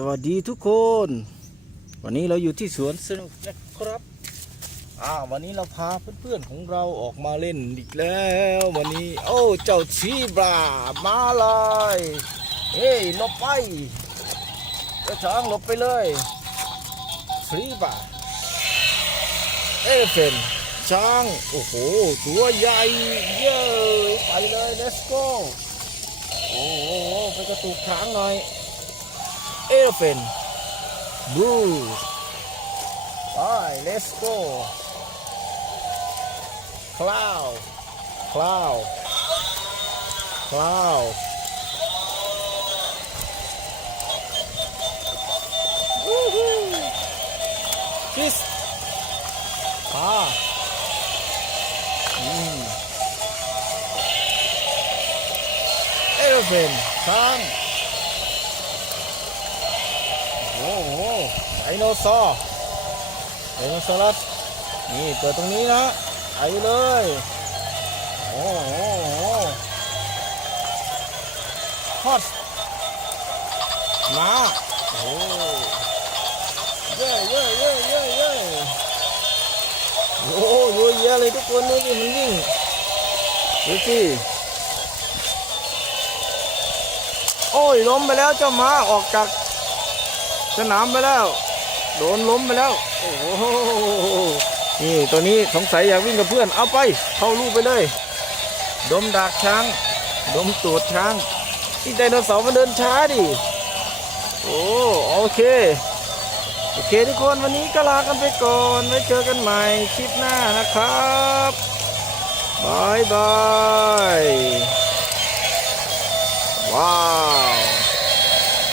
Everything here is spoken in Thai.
สวัสดีทุกคน วันนี้เราอยู่ที่สวนสนุกนะครับอ่าวันนี้เราพาเพื่อนๆของเราออกมาเล่นอีกแล้ว วันนี้โอ้เจ้าชีบรามาเลยเฮ้ยหลบไปเจ้าช้างหลบไปเลยชีบราเอฟเฟนช้างโอ้โหตัวใหญ่เย้ไปเลย let's go โอ้โหไปกระตุกช้างหน่อย เอลเฟนบูไป let's go cloud cloud cloud วู้ฮู้ kiss อ่าอืม ดโนเสาร์ไดโนเสาร์นี่เปิดตรงนี้นะไปเลยโอ้โหฮอตมาโอ้เย้เย้เย้เย้เย้โอ้โหเยอะเลยทุกคนดูสิมันวิ่งดูสิโอ้ยล้มไปแล้วเจ้าม้าออกจากสนามไปแล้ว โดนล้มไปแล้ว โอ้โห นี่ตัวนี้สงสัยอยากวิ่งกับเพื่อน เอาไป เข้าลูกไปเลย ดมดากช้าง ดมตูดช้าง ที่ไดโนเสาร์มันเดินช้าดิ โอ้ โอเค โอเคทุกคนวันนี้ก็ลากันไปก่อน ไว้เจอกันใหม่คลิปหน้านะครับบายบาย ว้าว